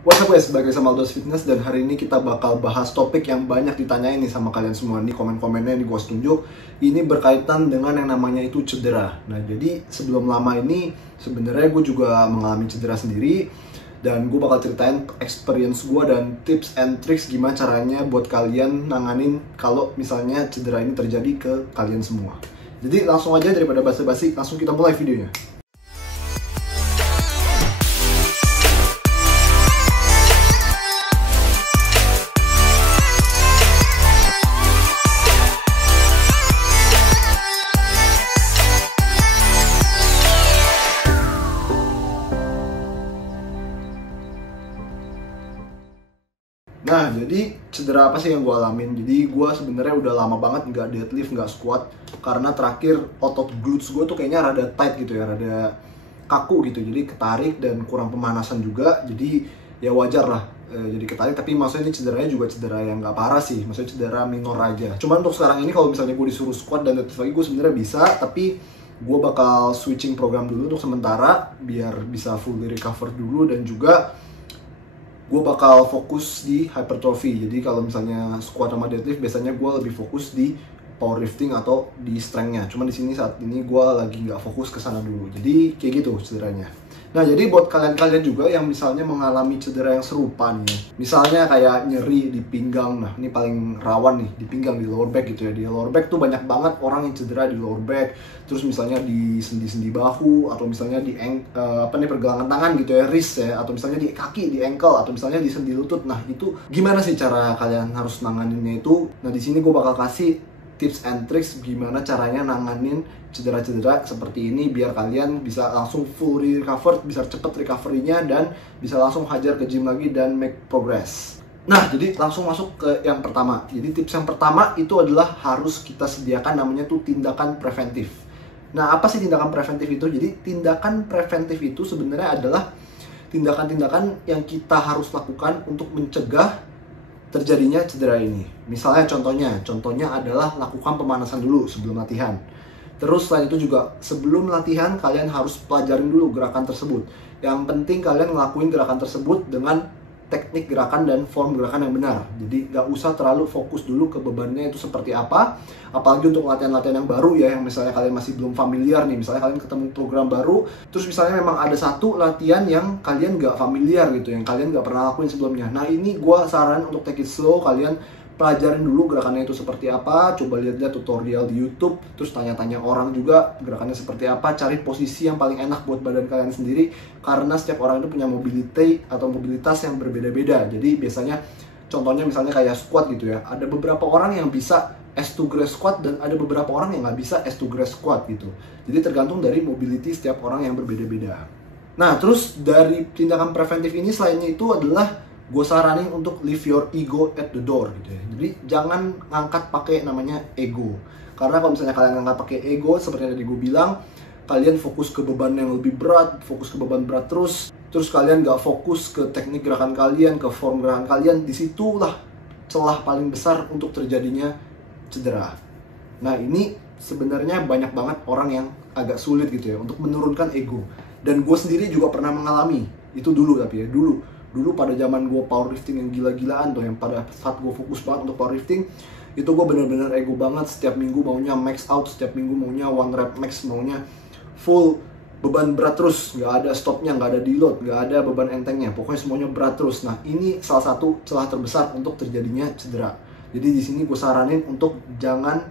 What's up guys, balik lagi sama Aldos Fitness. Dan hari ini kita bakal bahas topik yang banyak ditanyain nih sama kalian semua. Nih komen-komennya nih gue tunjuk. Ini berkaitan dengan yang namanya itu cedera. Nah jadi sebelum lama ini sebenarnya gue juga mengalami cedera sendiri. Dan gue bakal ceritain experience gue dan tips and tricks gimana caranya buat kalian nanganin kalau misalnya cedera ini terjadi ke kalian semua. Jadi langsung aja daripada basa-basi, langsung kita mulai videonya. Nah, jadi cedera apa sih yang gue alamin? Jadi gue sebenarnya udah lama banget nggak deadlift, nggak squat. Karena terakhir otot glutes gue tuh kayaknya rada tight gitu ya, rada kaku gitu. Jadi ketarik dan kurang pemanasan juga. Jadi ya wajar lah jadi ketarik. Tapi maksudnya ini cederanya juga cedera yang nggak parah sih. Maksudnya cedera minor aja. Cuman untuk sekarang ini kalau misalnya gue disuruh squat dan deadlift lagi, gue sebenarnya bisa. Tapi gue bakal switching program dulu untuk sementara biar bisa fully recover dulu. Dan juga gue bakal fokus di hypertrophy. Jadi kalau misalnya squat sama deadlift, biasanya gue lebih fokus di powerlifting atau di strength-nya. Cuman di sini saat ini gue lagi nggak fokus ke sana dulu. Jadi kayak gitu cederanya. Nah jadi buat kalian-kalian juga yang misalnya mengalami cedera yang serupa nih, misalnya kayak nyeri di pinggang. Nah ini paling rawan nih, di pinggang, di lower back gitu ya. Di lower back tuh banyak banget orang yang cedera di lower back. Terus misalnya di sendi-sendi bahu, atau misalnya di pergelangan tangan gitu ya, wrist ya, atau misalnya di kaki, di ankle, atau misalnya di sendi lutut. Nah itu gimana sih cara kalian harus nanganinnya itu? Nah di sini gue bakal kasih tips and tricks gimana caranya nanganin cedera-cedera seperti ini biar kalian bisa langsung full recover, bisa cepet recovery-nya dan bisa langsung hajar ke gym lagi dan make progress. Nah, jadi langsung masuk ke yang pertama. Jadi tips yang pertama itu adalah harus kita sediakan namanya tuh tindakan preventif. Nah, apa sih tindakan preventif itu? Jadi tindakan preventif itu sebenarnya adalah tindakan-tindakan yang kita harus lakukan untuk mencegah terjadinya cedera ini. Misalnya contohnya adalah lakukan pemanasan dulu sebelum latihan. Terus selain itu juga sebelum latihan kalian harus pelajarin dulu gerakan tersebut. Yang penting kalian ngelakuin gerakan tersebut dengan teknik gerakan dan form gerakan yang benar. Jadi nggak usah terlalu fokus dulu ke bebannya itu seperti apa. Apalagi untuk latihan-latihan yang baru ya, yang misalnya kalian masih belum familiar nih. Misalnya kalian ketemu program baru, terus misalnya memang ada satu latihan yang kalian nggak familiar gitu, yang kalian nggak pernah lakuin sebelumnya. Nah ini gue saran untuk take it slow, kalian pelajarin dulu gerakannya itu seperti apa, coba lihat-lihat tutorial di YouTube, terus tanya-tanya orang juga gerakannya seperti apa, cari posisi yang paling enak buat badan kalian sendiri, karena setiap orang itu punya mobility atau mobilitas yang berbeda-beda. Jadi biasanya contohnya misalnya kayak squat gitu ya, ada beberapa orang yang bisa S2 grace squat dan ada beberapa orang yang nggak bisa S2 grace squat gitu. Jadi tergantung dari mobility setiap orang yang berbeda-beda. Nah terus dari tindakan preventif ini selainnya itu adalah gue saranin untuk leave your ego at the door gitu ya. Jadi jangan ngangkat pakai namanya ego. Karena kalau misalnya kalian ngangkat pakai ego, seperti yang tadi gue bilang, kalian fokus ke beban yang lebih berat, fokus ke beban berat terus kalian gak fokus ke teknik gerakan kalian, ke form gerakan kalian, disitulah celah paling besar untuk terjadinya cedera. Nah ini sebenarnya banyak banget orang yang agak sulit gitu ya untuk menurunkan ego. Dan gue sendiri juga pernah mengalami itu dulu, tapi ya dulu pada zaman gue powerlifting yang gila-gilaan tuh, yang pada saat gue fokus banget untuk powerlifting, itu gue bener-bener ego banget. Setiap minggu maunya max out, setiap minggu maunya one rep max, maunya full beban berat terus, nggak ada stopnya, nggak ada deload, nggak ada beban entengnya, pokoknya semuanya berat terus. Nah ini salah satu celah terbesar untuk terjadinya cedera. Jadi di sini gue saranin untuk jangan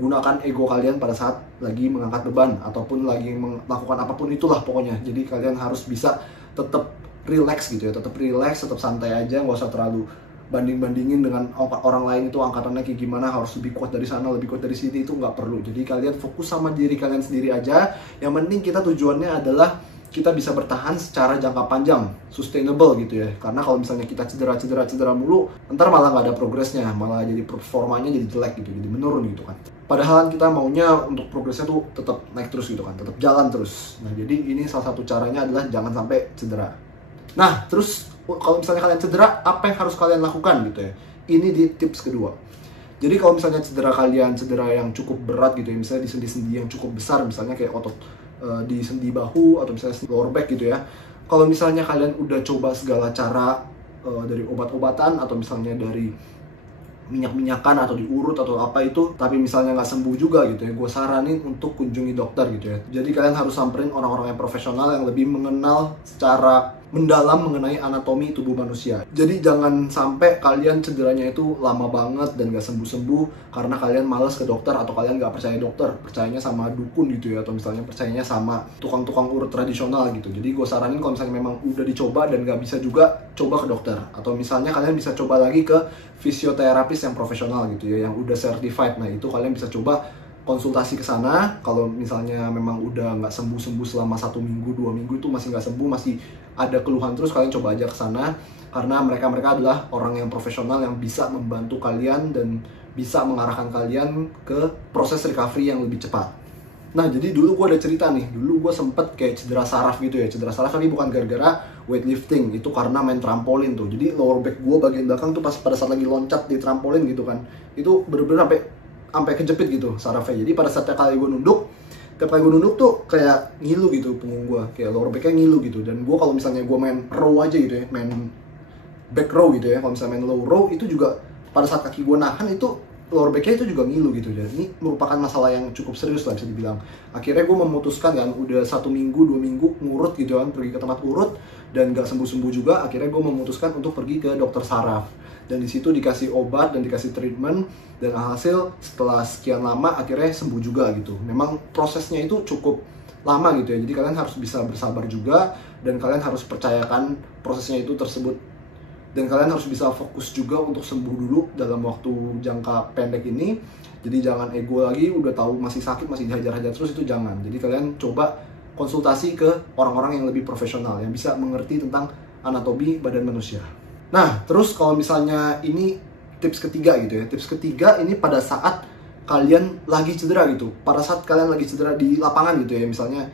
gunakan ego kalian pada saat lagi mengangkat beban ataupun lagi melakukan apapun itulah pokoknya. Jadi kalian harus bisa tetap relax gitu ya, tetap relax, tetap santai aja, nggak usah terlalu banding-bandingin dengan orang lain itu angkatannya kayak gimana, harus lebih kuat dari sana, lebih kuat dari sini, itu nggak perlu. Jadi kalian fokus sama diri kalian sendiri aja. Yang penting kita tujuannya adalah kita bisa bertahan secara jangka panjang, sustainable gitu ya. Karena kalau misalnya kita cedera mulu, ntar malah nggak ada progresnya, malah jadi performanya jadi jelek gitu, jadi menurun gitu kan. Padahal kita maunya untuk progresnya tuh tetap naik terus gitu kan, tetap jalan terus. Nah jadi ini salah satu caranya adalah jangan sampai cedera. Nah, terus kalau misalnya kalian cedera, apa yang harus kalian lakukan gitu ya? Ini di tips kedua. Jadi kalau misalnya cedera kalian, cedera yang cukup berat gitu ya, misalnya di sendi-sendi yang cukup besar, misalnya kayak otot di sendi bahu atau misalnya lower back gitu ya, kalau misalnya kalian udah coba segala cara dari obat-obatan atau misalnya dari minyak-minyakan atau diurut atau apa itu, tapi misalnya nggak sembuh juga gitu ya, gue saranin untuk kunjungi dokter gitu ya. Jadi kalian harus samperin orang-orang yang profesional yang lebih mengenal secara mendalam mengenai anatomi tubuh manusia. Jadi jangan sampai kalian cederanya itu lama banget dan gak sembuh-sembuh karena kalian males ke dokter atau kalian gak percaya dokter, percayanya sama dukun gitu ya, atau misalnya percayanya sama tukang-tukang urut tradisional gitu. Jadi gue saranin kalau misalnya memang udah dicoba dan gak bisa juga, coba ke dokter. Atau misalnya kalian bisa coba lagi ke fisioterapis yang profesional gitu ya, yang udah certified. Nah itu kalian bisa coba konsultasi ke sana. Kalau misalnya memang udah nggak sembuh-sembuh selama 1 minggu, 2 minggu itu masih nggak sembuh, masih ada keluhan terus, kalian coba aja ke sana, karena mereka adalah orang yang profesional yang bisa membantu kalian dan bisa mengarahkan kalian ke proses recovery yang lebih cepat. Nah jadi dulu gue ada cerita nih, dulu gue sempet kayak cedera saraf gitu ya, cedera saraf tapi bukan gara-gara weightlifting, itu karena main trampolin tuh. Jadi lower back gue bagian belakang tuh pas pada saat lagi loncat di trampolin gitu kan, itu bener-bener sampai kejepit gitu sarafnya. Jadi pada saat tiap kali gue nunduk tuh kayak ngilu gitu punggung gue, kayak lower backnya ngilu gitu. Dan gue kalau misalnya gue main row aja gitu ya, main back row gitu ya, kalau misalnya main low row itu juga pada saat kaki gue nahan itu lower backnya itu juga ngilu gitu. Jadi ini merupakan masalah yang cukup serius lah bisa dibilang. Akhirnya gue memutuskan kan, udah 1 minggu 2 minggu ngurut gitu kan, pergi ke tempat urut dan gak sembuh-sembuh juga. Akhirnya gue memutuskan untuk pergi ke dokter saraf, dan di situ dikasih obat dan dikasih treatment, dan hasil setelah sekian lama akhirnya sembuh juga gitu. Memang prosesnya itu cukup lama gitu ya, jadi kalian harus bisa bersabar juga dan kalian harus percayakan prosesnya itu tersebut, dan kalian harus bisa fokus juga untuk sembuh dulu dalam waktu jangka pendek ini. Jadi jangan ego lagi, udah tahu masih sakit masih dihajar-hajar terus, itu jangan. Jadi kalian coba konsultasi ke orang-orang yang lebih profesional yang bisa mengerti tentang anatomi badan manusia. Nah, terus kalau misalnya ini tips ketiga gitu ya. Tips ketiga ini pada saat kalian lagi cedera gitu. Pada saat kalian lagi cedera di lapangan gitu ya, misalnya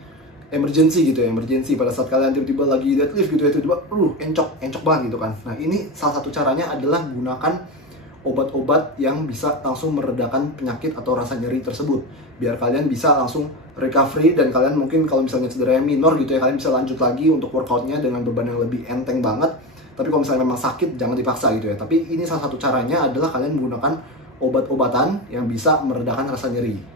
emergency gitu ya, emergency pada saat kalian tiba-tiba lagi deadlift gitu ya, tiba-tiba encok banget gitu kan. Nah, ini salah satu caranya adalah gunakan obat-obat yang bisa langsung meredakan penyakit atau rasa nyeri tersebut, biar kalian bisa langsung recovery. Dan kalian mungkin kalau misalnya cederanya minor gitu ya, kalian bisa lanjut lagi untuk workoutnya dengan beban yang lebih enteng banget. Tapi kalau misalnya memang sakit, jangan dipaksa gitu ya. Tapi ini salah satu caranya adalah kalian menggunakan obat-obatan yang bisa meredakan rasa nyeri.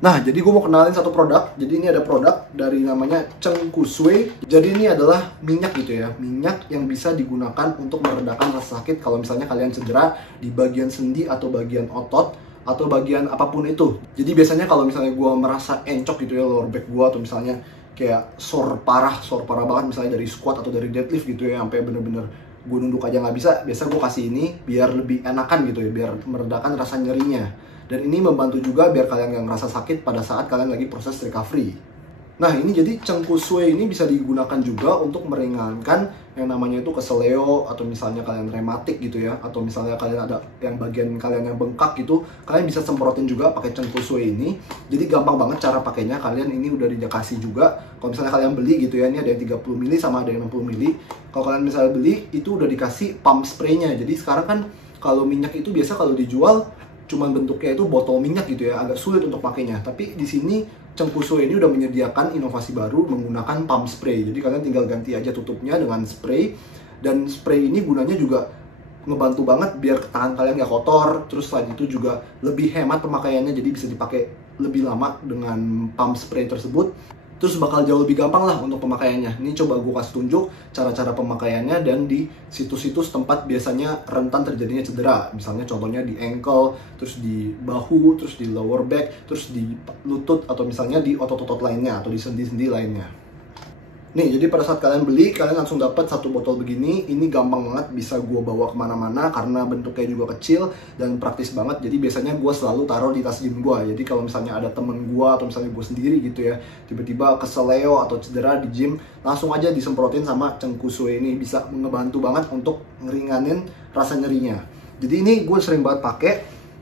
Nah, jadi gue mau kenalin satu produk. Jadi ini ada produk dari namanya Cheng Kusui. Jadi ini adalah minyak gitu ya, minyak yang bisa digunakan untuk meredakan rasa sakit kalau misalnya kalian cedera di bagian sendi atau bagian otot atau bagian apapun itu. Jadi biasanya kalau misalnya gue merasa encok gitu ya lower back gue, atau misalnya kayak sore parah banget misalnya dari squat atau dari deadlift gitu ya, sampai bener-bener gue nunduk aja nggak bisa, biasa gue kasih ini biar lebih enakan gitu ya, biar meredakan rasa nyerinya. Dan ini membantu juga biar kalian nggak ngerasa sakit pada saat kalian lagi proses recovery. Nah ini jadi Cheng Kusui ini bisa digunakan juga untuk meringankan yang namanya itu keseleo, atau misalnya kalian rematik gitu ya, atau misalnya kalian ada yang bagian kalian yang bengkak gitu, kalian bisa semprotin juga pakai Cheng Kusui ini. Jadi gampang banget cara pakainya, kalian ini udah dikasih juga. Kalau misalnya kalian beli gitu ya, ini ada yang 30 ml sama ada yang 60 ml. Kalau kalian misalnya beli itu udah dikasih pump spray-nya. Jadi sekarang kan kalau minyak itu biasa kalau dijual cuman bentuknya itu botol minyak gitu ya, agak sulit untuk pakainya. Tapi di sini Cheng Kusui ini udah menyediakan inovasi baru menggunakan pump spray. Jadi kalian tinggal ganti aja tutupnya dengan spray, dan spray ini gunanya juga ngebantu banget biar tangan kalian gak kotor. Terus selain itu juga lebih hemat pemakaiannya, jadi bisa dipakai lebih lama dengan pump spray tersebut. Terus bakal jauh lebih gampang lah untuk pemakaiannya. Ini coba gue kasih tunjuk cara-cara pemakaiannya dan di situs-situs tempat biasanya rentan terjadinya cedera. Misalnya contohnya di ankle, terus di bahu, terus di lower back, terus di lutut, atau misalnya di otot-otot lainnya atau di sendi-sendi lainnya. Nih, jadi pada saat kalian beli, kalian langsung dapat satu botol begini. Ini gampang banget, bisa gue bawa kemana-mana karena bentuknya juga kecil dan praktis banget. Jadi biasanya gue selalu taruh di tas gym gue. Jadi kalau misalnya ada temen gue atau misalnya gue sendiri gitu ya, tiba-tiba keseleo atau cedera di gym, langsung aja disemprotin sama Cheng Kusui ini. Bisa ngebantu banget untuk ngeringanin rasa nyerinya. Jadi ini gue sering banget pakai.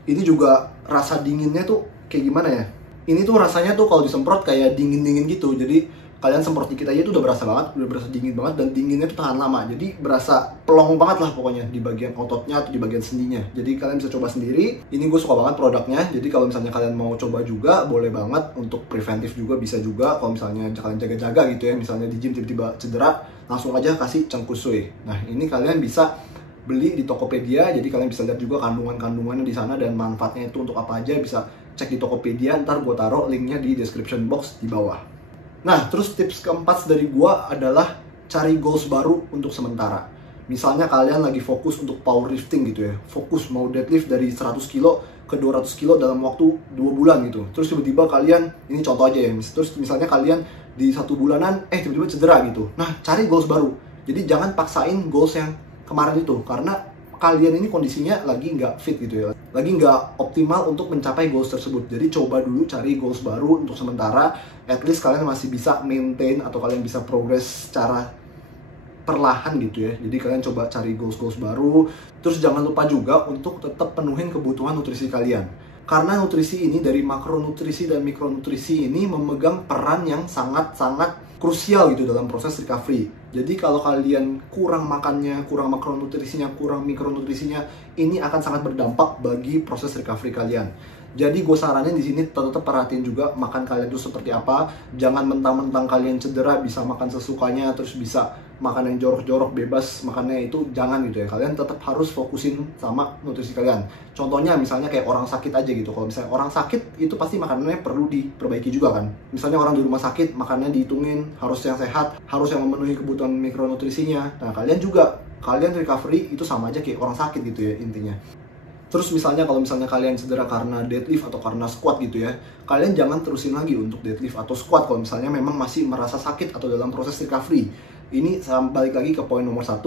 Ini juga rasa dinginnya tuh kayak gimana ya? Ini tuh rasanya tuh kalau disemprot kayak dingin-dingin gitu. Jadi kalian semprot dikit aja itu udah berasa banget, udah berasa dingin banget, dan dinginnya itu tahan lama. Jadi berasa plong banget lah pokoknya di bagian ototnya atau di bagian sendinya. Jadi kalian bisa coba sendiri. Ini gue suka banget produknya. Jadi kalau misalnya kalian mau coba juga, boleh banget. Untuk preventif juga bisa juga. Kalau misalnya kalian jaga-jaga gitu ya, misalnya di gym tiba-tiba cedera, langsung aja kasih cengkusui. Nah ini kalian bisa beli di Tokopedia, jadi kalian bisa lihat juga kandungan-kandungannya di sana dan manfaatnya itu untuk apa aja, bisa cek di Tokopedia. Ntar gue taruh linknya di description box di bawah. Nah, terus tips keempat dari gua adalah cari goals baru untuk sementara. Misalnya kalian lagi fokus untuk powerlifting gitu ya. Fokus mau deadlift dari 100 kilo ke 200 kilo dalam waktu 2 bulan gitu. Terus tiba-tiba kalian, ini contoh aja ya, terus misalnya kalian di 1 bulanan, tiba-tiba cedera gitu. Nah, cari goals baru. Jadi jangan paksain goals yang kemarin itu, karena kalian ini kondisinya lagi nggak fit gitu ya, lagi nggak optimal untuk mencapai goals tersebut. Jadi coba dulu cari goals baru untuk sementara, at least kalian masih bisa maintain atau kalian bisa progress secara perlahan gitu ya. Jadi kalian coba cari goals-goals baru. Terus jangan lupa juga untuk tetap penuhin kebutuhan nutrisi kalian, karena nutrisi ini dari makronutrisi dan mikronutrisi ini memegang peran yang sangat-sangat krusial gitu dalam proses recovery. Jadi kalau kalian kurang makannya, kurang makronutrisinya, kurang mikronutrisinya, ini akan sangat berdampak bagi proses recovery kalian. Jadi gue saranin di sini tetap perhatiin juga makan kalian itu seperti apa. Jangan mentang-mentang kalian cedera bisa makan sesukanya, terus bisa makan yang jorok-jorok bebas makannya, itu jangan gitu ya. Kalian tetap harus fokusin sama nutrisi kalian. Contohnya misalnya kayak orang sakit aja gitu. Kalau misalnya orang sakit itu pasti makanannya perlu diperbaiki juga kan. Misalnya orang di rumah sakit makannya dihitungin, harus yang sehat, harus yang memenuhi kebutuhan mikronutrisinya. Nah kalian juga, kalian recovery itu sama aja kayak orang sakit gitu ya intinya. Terus misalnya kalau misalnya kalian cedera karena deadlift atau karena squat gitu ya, kalian jangan terusin lagi untuk deadlift atau squat kalau misalnya memang masih merasa sakit atau dalam proses recovery. Ini balik lagi ke poin nomor 1,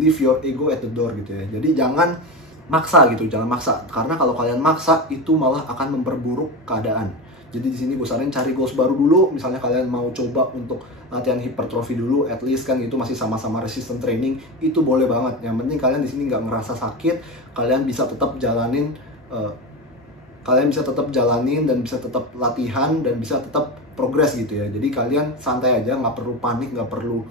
leave your ego at the door gitu ya. Jadi jangan maksa gitu, jangan maksa. Karena kalau kalian maksa itu malah akan memperburuk keadaan. Jadi di sini gue saranin cari goals baru dulu. Misalnya kalian mau coba untuk latihan hypertrophy dulu, at least kan itu masih sama-sama resistant training, itu boleh banget. Yang penting kalian di sini nggak ngerasa sakit, kalian bisa tetap jalanin, dan bisa tetap latihan dan bisa tetap progres gitu ya. Jadi kalian santai aja, nggak perlu panik, nggak perlu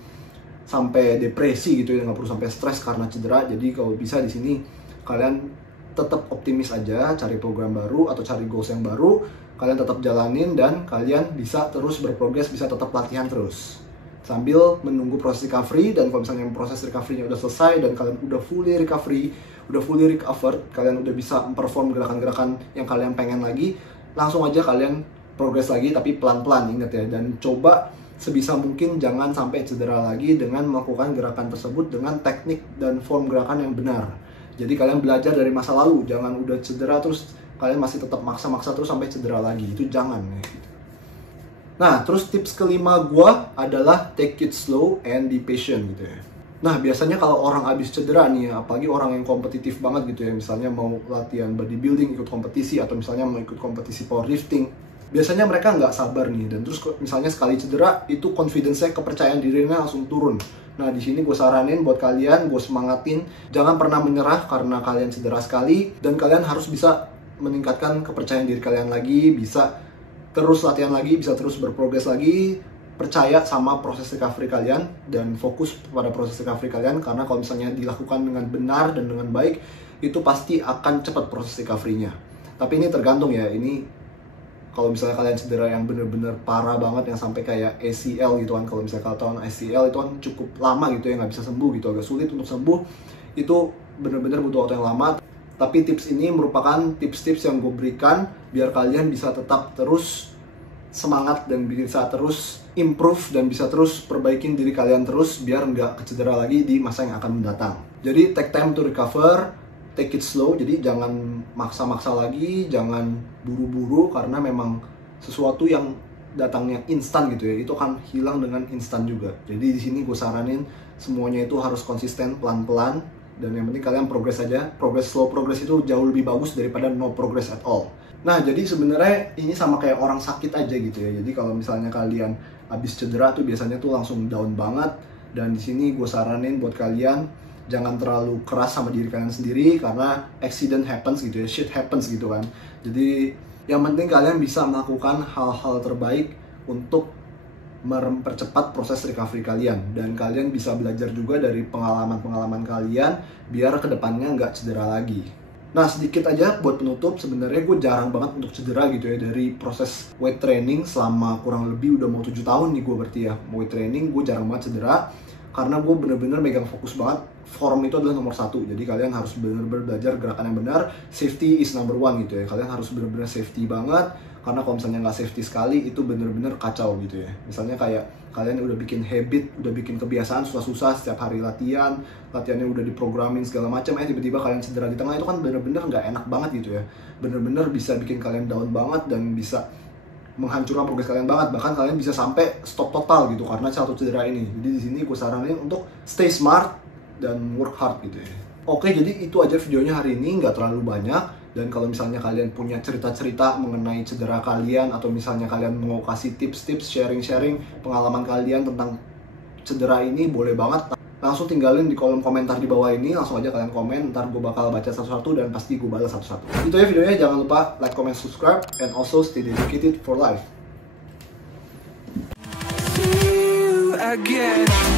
sampai depresi gitu ya, nggak perlu sampai stres karena cedera. Jadi kalau bisa di sini kalian tetap optimis aja, cari program baru atau cari goals yang baru, kalian tetap jalanin dan kalian bisa terus berprogres, bisa tetap latihan terus sambil menunggu proses recovery. Dan kalau misalnya proses recovery-nya udah selesai dan kalian udah fully recovered, kalian udah bisa memperform gerakan-gerakan yang kalian pengen lagi, langsung aja kalian progres lagi, tapi pelan-pelan, ingat ya. Dan coba sebisa mungkin jangan sampai cedera lagi dengan melakukan gerakan tersebut dengan teknik dan form gerakan yang benar. Jadi kalian belajar dari masa lalu, jangan udah cedera terus kalian masih tetap maksa-maksa terus sampai cedera lagi, itu jangan ya. Nah, terus tips kelima gue adalah take it slow and be patient gitu ya. Nah, biasanya kalau orang abis cedera nih ya, apalagi orang yang kompetitif banget gitu ya, misalnya mau latihan bodybuilding, ikut kompetisi, atau misalnya mau ikut kompetisi powerlifting, biasanya mereka nggak sabar nih, dan terus misalnya sekali cedera, itu confidence-nya, kepercayaan dirinya langsung turun. Nah, di sini gue saranin buat kalian, gue semangatin, jangan pernah menyerah karena kalian cedera sekali, dan kalian harus bisa meningkatkan kepercayaan diri kalian lagi, bisa terus latihan lagi, bisa terus berprogres lagi, percaya sama proses recovery kalian, dan fokus pada proses recovery kalian, karena kalau misalnya dilakukan dengan benar dan dengan baik, itu pasti akan cepat proses recovery-nya. Tapi ini tergantung ya, ini kalau misalnya kalian cedera yang bener-bener parah banget, yang sampai kayak ACL gitu kan, kalau misalnya kalian tahu ACL itu kan cukup lama gitu ya, nggak bisa sembuh gitu, agak sulit untuk sembuh, itu bener-bener butuh waktu yang lama. Tapi tips ini merupakan tips-tips yang gue berikan biar kalian bisa tetap terus semangat dan bisa terus improve dan bisa terus perbaikin diri kalian terus biar nggak kecedera lagi di masa yang akan mendatang. Jadi take time to recover, take it slow, jadi jangan maksa-maksa lagi, jangan buru-buru, karena memang sesuatu yang datangnya instan gitu ya, itu akan hilang dengan instan juga. Jadi di sini gue saranin semuanya itu harus konsisten, pelan-pelan, dan yang penting kalian progress aja. Slow progress itu jauh lebih bagus daripada no progress at all. Nah, jadi sebenarnya ini sama kayak orang sakit aja gitu ya. Jadi kalau misalnya kalian habis cedera tuh biasanya tuh langsung down banget, dan di sini gue saranin buat kalian jangan terlalu keras sama diri kalian sendiri, karena accident happens gitu ya, shit happens gitu kan. Jadi yang penting kalian bisa melakukan hal-hal terbaik untuk mempercepat proses recovery kalian. Dan kalian bisa belajar juga dari pengalaman-pengalaman kalian biar kedepannya nggak cedera lagi. Nah, sedikit aja buat penutup, sebenarnya gue jarang banget untuk cedera gitu ya. Dari proses weight training selama kurang lebih udah mau 7 tahun nih gue berarti ya weight training, gue jarang banget cedera karena gue bener-bener megang fokus banget. Form itu adalah nomor 1, jadi kalian harus bener-bener belajar gerakan yang benar. Safety is number 1 gitu ya, kalian harus bener-bener safety banget. Karena kalau misalnya nggak safety sekali, itu bener-bener kacau gitu ya. Misalnya kayak kalian udah bikin habit, udah bikin kebiasaan susah-susah setiap hari latihannya udah diprogramin segala macam, tiba-tiba kalian cedera di tengah, itu kan bener-bener nggak enak banget gitu ya. Bener-bener bisa bikin kalian down banget dan bisa menghancurkan progres kalian banget. Bahkan kalian bisa sampai stop total gitu karena satu cedera ini. Jadi di sini gue saranin untuk stay smart dan work hard gitu ya. Oke, jadi itu aja videonya hari ini, nggak terlalu banyak. Dan kalau misalnya kalian punya cerita-cerita mengenai cedera kalian, atau misalnya kalian mau kasih tips-tips, sharing-sharing pengalaman kalian tentang cedera ini, boleh banget. Langsung tinggalin di kolom komentar di bawah ini, langsung aja kalian komen, ntar gue bakal baca satu-satu dan pasti gue balas satu-satu. Itu ya videonya, jangan lupa like, comment, subscribe, and also stay dedicated for life. See you again.